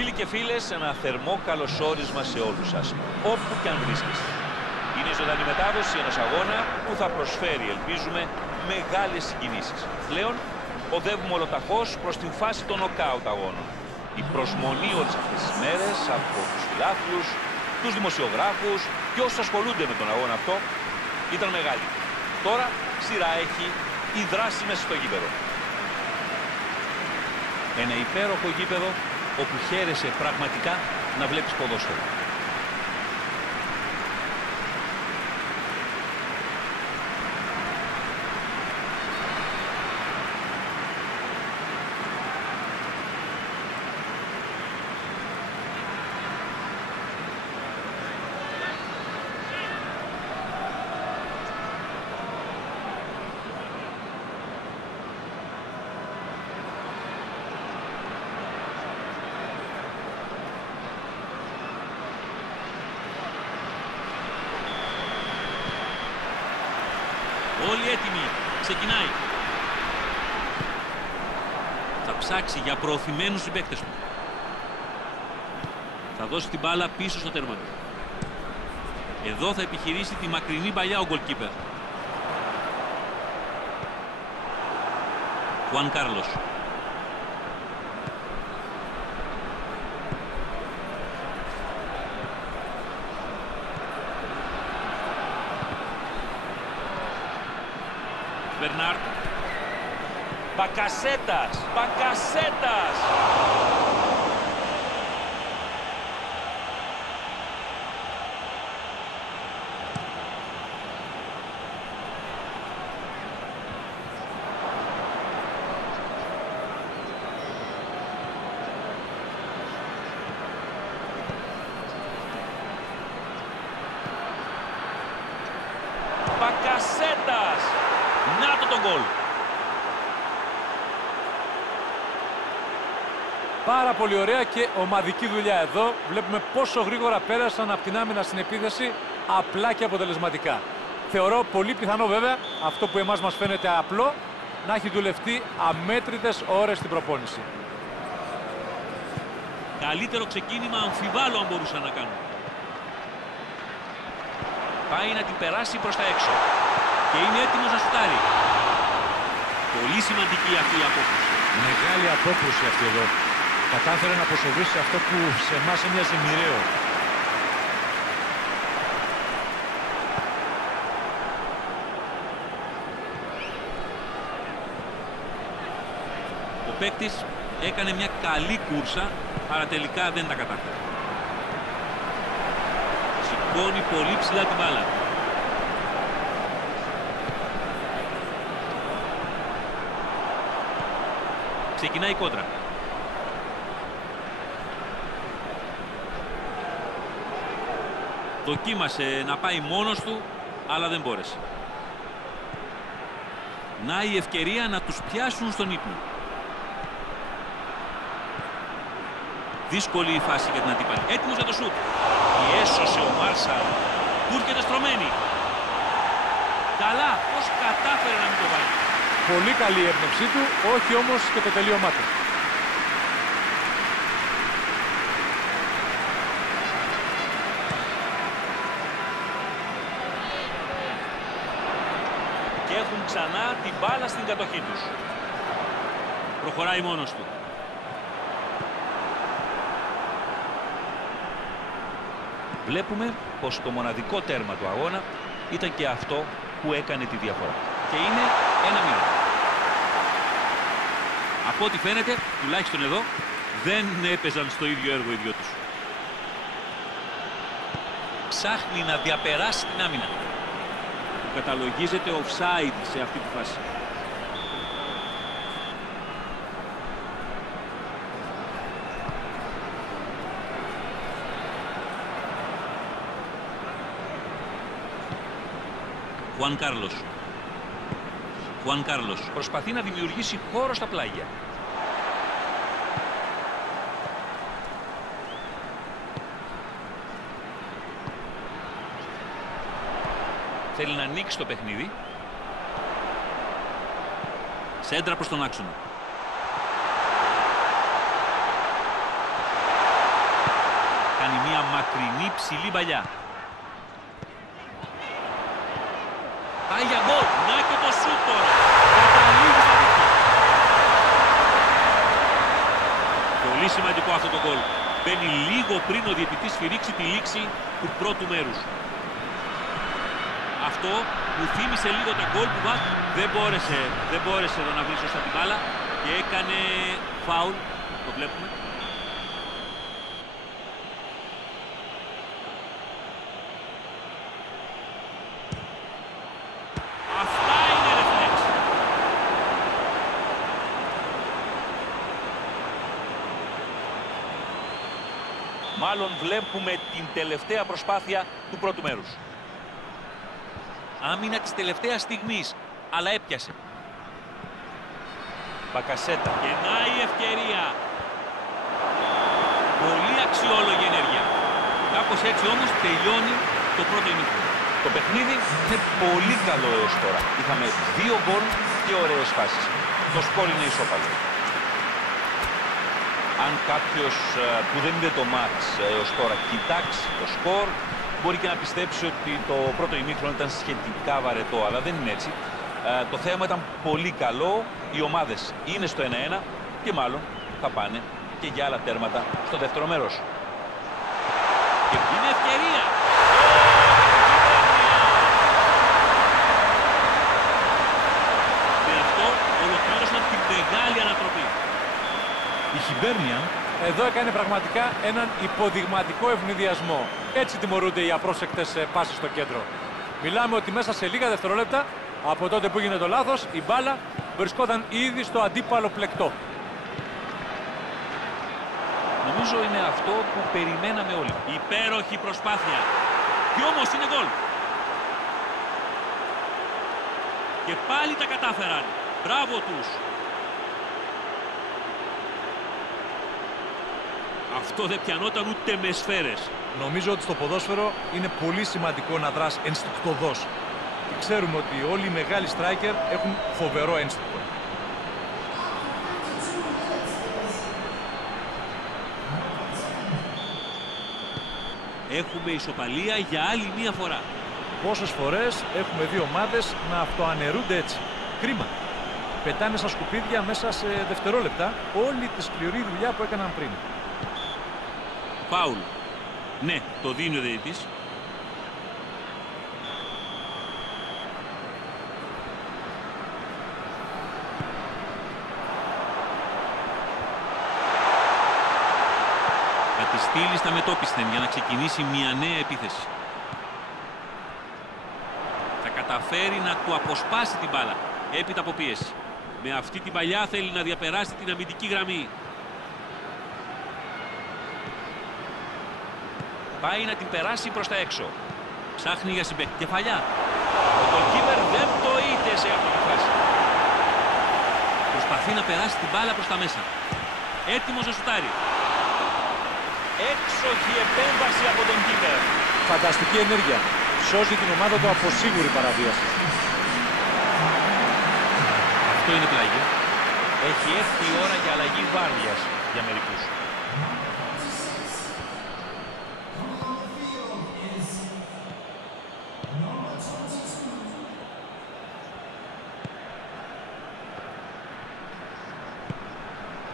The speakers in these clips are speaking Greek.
Φίλοι και φίλες, ένα θερμό καλωσόρισμα σε όλους σας, όπου και αν βρίσκεστε. Είναι η ζωντανή μετάδοση ενός αγώνα που θα προσφέρει, ελπίζουμε, μεγάλες συγκινήσεις. Πλέον, οδεύουμε ολοταχώς προς την φάση των νοκάουτ αγώνων. Η προσμονή όλες αυτές τις μέρες από τους φιλάθλους, τους δημοσιογράφους και όσους ασχολούνται με τον αγώνα αυτό ήταν μεγάλη. Τώρα σειρά έχει η δράση μέσα στο γήπεδο. Ένα υπέροχο γήπεδο όπου χαίρεσαι πραγματικά να βλέπεις ποδόσφαιρο. Όλοι έτοιμοι. Ξεκινάει. Θα ψάξει για προωθημένους συμπαίκτες του. Θα δώσει την μπάλα πίσω στο τέρμα του. Εδώ θα επιχειρήσει τη μακρινή παλιά ο γκολκίπερ. Χουάν Κάρλος. Μπερνάρτ. Μπακασέτας! Μπακασέτας! Μπακασέτας! Να το γκολ! Πάρα πολύ ωραία και ομαδική δουλειά εδώ. Βλέπουμε πόσο γρήγορα πέρασαν από την άμυνα στην επίθεση, απλά και αποτελεσματικά. Θεωρώ πολύ πιθανό βέβαια, αυτό που εμάς μας φαίνεται απλό, να έχει δουλευτεί αμέτρητες ώρες στην προπόνηση. Καλύτερο ξεκίνημα αμφιβάλλω αν μπορούσαν να κάνουν. Πάει να την περάσει προς τα έξω. Και είναι έτοιμος να σουτάρει. Πολύ σημαντική αυτή η απόκριση. Μεγάλη απόκρουση αυτή εδώ. Κατάφερε να αποσοβήσει αυτό που σε εμάς έμοιαζε μοιραίο. Ο παίκτης έκανε μια καλή κούρσα, αλλά τελικά δεν τα κατάφερε. Σηκώνει πολύ ψηλά την μπάλα. Ξεκινάει η κόντρα. Δοκίμασε να πάει μόνος του, αλλά δεν μπόρεσε. Να η ευκαιρία να τους πιάσουν στον ύπνο. Δύσκολη η φάση για την αντίπαλη. Έτοιμος για το σουτ. Η έσωσε ο Μάρσαλ. Του έρχεται στρωμένη. Καλά, πώς κατάφερε να μην το βάλει. Πολύ καλή η έμπνευσή του, όχι όμως και το τελείωμά του. Και έχουν ξανά την μπάλα στην κατοχή τους. Προχωράει μόνος του. Βλέπουμε πως το μοναδικό τέρμα του αγώνα ήταν και αυτό που έκανε τη διαφορά. Και είναι 1-0. Από ό,τι φαίνεται, τουλάχιστον εδώ, δεν έπαιζαν στο ίδιο έργο οι δυο τους. Ψάχνει να διαπεράσει την άμυνα. Του καταλογίζεται offside σε αυτή τη φάση. Χουάν Κάρλος. Χουάν Κάρλος. Προσπαθεί να δημιουργήσει χώρο στα πλάγια. Θέλει να ανοίξει το παιχνίδι. Σέντρα προς τον άξονα. κάνει μια μακρινή ψηλή παλιά. Πάει για γκολ. Να και το σούτ τώρα. Καταλήγει στα δίκτυα. Πολύ σημαντικό αυτό το γκολ. Μπαίνει λίγο πριν ο διαιτητής σφυρίξει τη λήξη του πρώτου μέρους. Αυτό μου θύμισε λίγο το γκολ που δεν μπόρεσε εδώ να βρει σωστά την μπάλα και έκανε φάουλ. Το βλέπουμε. Αυτά είναι ρεφλέξ. Μάλλον βλέπουμε την τελευταία προσπάθεια του πρώτου μέρους. Άμυνα της τελευταίας στιγμής, αλλά έπιασε. Μπακασέτα. Γεννάει η ευκαιρία. Πολύ αξιόλογη ενέργεια. Κάπως έτσι όμως τελειώνει το πρώτο ημίχρονο. Το παιχνίδι είναι πολύ καλό έως τώρα. Είχαμε 2 γκολ και ωραίες φάσεις. Το σκορ είναι ισόπαλο. Αν κάποιος που δεν είδε το μάτς έως τώρα κοιτάξει το σκορ, μπορεί και να πιστέψει ότι το πρώτο ημίχρονο ήταν σχετικά βαρετό, αλλά δεν είναι έτσι. Το θέμα ήταν πολύ καλό. Οι ομάδες είναι στο 1-1 και μάλλον θα πάνε και για άλλα τέρματα στο δεύτερο μέρος. Και είναι ευκαιρία. Με αυτό ολοκλήρωσαν την μεγάλη ανατροπή. Η Χιμπέρνιαν εδώ έκανε πραγματικά έναν υποδειγματικό ευνηδιασμό. Έτσι τιμωρούνται οι απρόσεκτες πάσεις στο κέντρο. Μιλάμε ότι μέσα σε λίγα δευτερόλεπτα, από τότε που έγινε το λάθος, η μπάλα βρισκόταν ήδη στο αντίπαλο πλεκτό. Νομίζω είναι αυτό που περιμέναμε όλοι. Υπέροχη προσπάθεια. Κι όμως είναι γκολ. Και πάλι τα κατάφεραν. Μπράβο τους. Αυτό δεν πιανόταν ούτε με σφαίρες. Νομίζω ότι στο ποδόσφαιρο είναι πολύ σημαντικό να δρας ενστικτωδώς. Και ξέρουμε ότι όλοι οι μεγάλοι στράικερ έχουν φοβερό ένστικτο. Έχουμε ισοπαλία για άλλη μία φορά. Πόσες φορές έχουμε δει ομάδες να αυτοαναιρούνται έτσι. Κρίμα. Πετάνε στα σκουπίδια μέσα σε δευτερόλεπτα όλη τη σκληρή δουλειά που έκαναν πριν. Φάουλ. Ναι, το δίνει ο διαιτητής. Θα τη στείλει στα μετόπισθεν για να ξεκινήσει μια νέα επίθεση. Θα καταφέρει να του αποσπάσει την μπάλα έπειτα από πίεση. Με αυτή την παλιά θέλει να διαπεράσει την αμυντική γραμμή. Πάει να την περάσει προς τα έξω. Ψάχνει για συμπαίκτη. Κεφαλιά. Ο goalkeeper δεν πτωείται σε αυτή τη φάση. Προσπαθεί να περάσει την μπάλα προς τα μέσα. Έτοιμος να σουτάρει. Έξοχη επέμβαση από τον keeper. Φανταστική ενέργεια. Σώζει την ομάδα του από σίγουρη παραβίαση. Αυτό είναι πλάγιο. Έχει έρθει η ώρα για αλλαγή βάρδιας για μερικούς.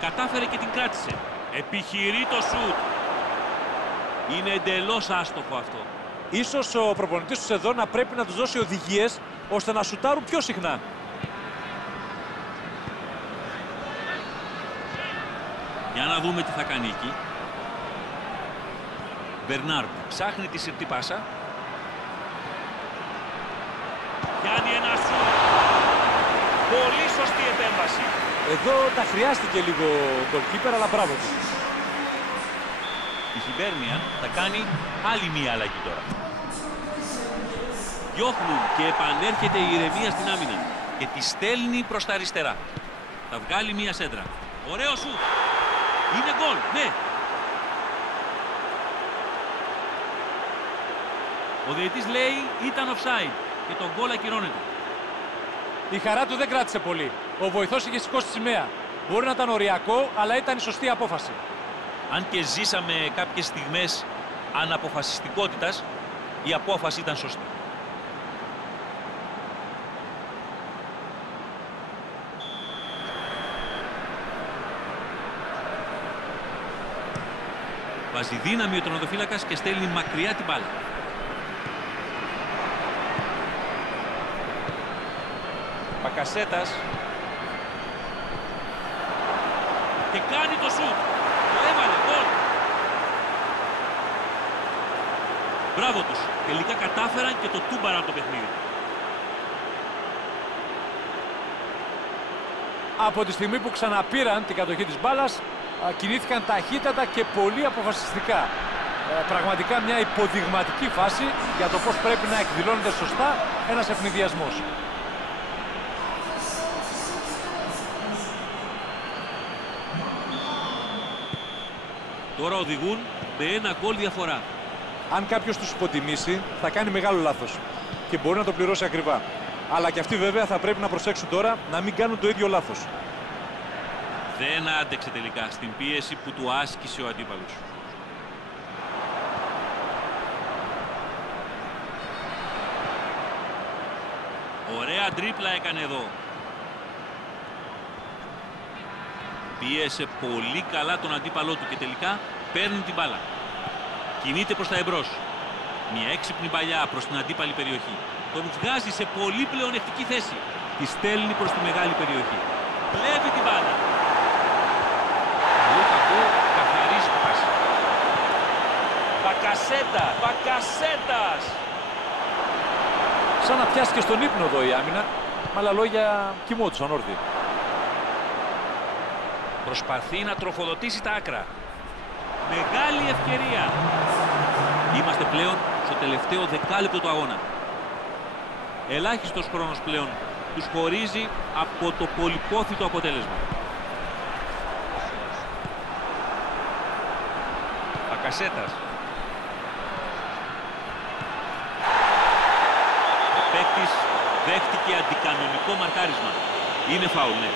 Κατάφερε και την κράτησε. Επιχειρεί το σουτ. Είναι εντελώς άστοχο αυτό. Ίσως ο προπονητής τους εδώ να πρέπει να τους δώσει οδηγίες ώστε να σουτάρουν πιο συχνά. Για να δούμε τι θα κάνει εκεί. Μπερνάρντ. Ψάχνει τη συρτή πάσα. Κάνει ένα σουτ. Πολύ σωστή επέμβαση. Εδώ τα χρειάστηκε λίγο ο goalkeeper, αλλά μπράβο του. Η Χιμπέρνιαν θα κάνει άλλη μία αλλαγή τώρα. Διώχνουν και επανέρχεται η ηρεμία στην άμυνα. Και τη στέλνει προς τα αριστερά. Θα βγάλει μία σέντρα. Ωραίο σουτ. Είναι γκολ, ναι. Ο διαιτητής λέει ήταν offside και το γκολ ακυρώνεται. Η χαρά του δεν κράτησε πολύ. Ο βοηθός είχε σηκώσει τη σημαία. Μπορεί να ήταν οριακό, αλλά ήταν η σωστή απόφαση. Αν και ζήσαμε κάποιες στιγμές αναποφασιστικότητας, η απόφαση ήταν σωστή. Βάζει δύναμη ο τερματοφύλακας και στέλνει μακριά την μπάλα. Μπακασέτας. Και κάνει το σουτ. Το έβαλε, γκολ. Μπράβο τους. Τελικά κατάφεραν και το τούμπαραν το παιχνίδι. Από τη στιγμή που ξαναπήραν την κατοχή της μπάλας, κινήθηκαν ταχύτατα και πολύ αποφασιστικά. Πραγματικά μια υποδειγματική φάση για το πώς πρέπει να εκδηλώνεται σωστά ένας ευνηδιασμός. Τώρα οδηγούν με ένα γκολ διαφορά. Αν κάποιος τους υποτιμήσει, θα κάνει μεγάλο λάθος και μπορεί να το πληρώσει ακριβά. Αλλά και αυτοί βέβαια θα πρέπει να προσέξουν τώρα να μην κάνουν το ίδιο λάθος. Δεν άντεξε τελικά στην πίεση που του άσκησε ο αντίπαλος. Ωραία τρίπλα έκανε εδώ. Πίεσε πολύ καλά τον αντίπαλό του και τελικά παίρνει την μπάλα. Κινείται προς τα εμπρός. Μια έξυπνη παλιά προς την αντίπαλη περιοχή. Τον βγάζει σε πολύ πλεονεκτική θέση. Τη στέλνει προς τη μεγάλη περιοχή. Βλέπει την μπάλα. Λούκακου καθαρίζει το πάση. Μπακασέτα. Μπακασέτας. Σαν να πιάστηκε στον ύπνο εδώ η άμυνα. Με άλλα λόγια, κοιμόντουσαν όρθιοι. Προσπαθεί να τροφοδοτήσει τα άκρα. Μεγάλη ευκαιρία. Είμαστε πλέον στο τελευταίο δεκάλεπτο του αγώνα. Ελάχιστος χρόνος πλέον τους χωρίζει από το πολυπόθητο αποτέλεσμα. Μπακασέτας. Ο παίκτης δέχτηκε αντικανονικό μαρκάρισμα. Είναι φάουλ, ναι.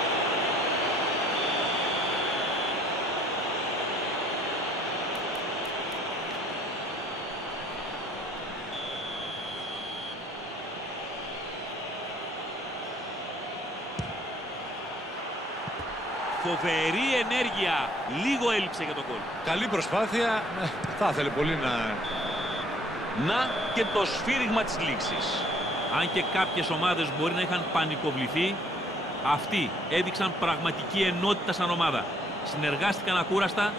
Φοβερή ενέργεια. Λίγο έλειψε για τον γκολ. Καλή προσπάθεια. Θα ήθελε πολύ να... Να και το σφύριγμα της λήξης. Αν και κάποιες ομάδες μπορεί να είχαν πανικοβληθεί, αυτοί έδειξαν πραγματική ενότητα σαν ομάδα. Συνεργάστηκαν ακούραστα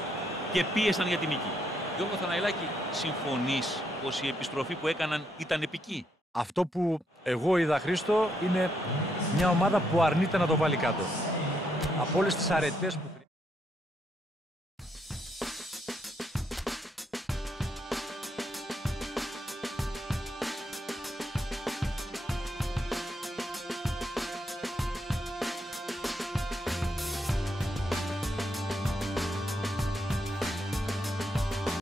και πίεσαν για την νίκη. Γιώργο Θαναϊλάκη, συμφωνείς πως η επιστροφή που έκαναν ήταν επική? Αυτό που εγώ είδα, Χρήστο, είναι μια ομάδα που αρνείται να το βάλει κάτω. Από όλες τις αρετές που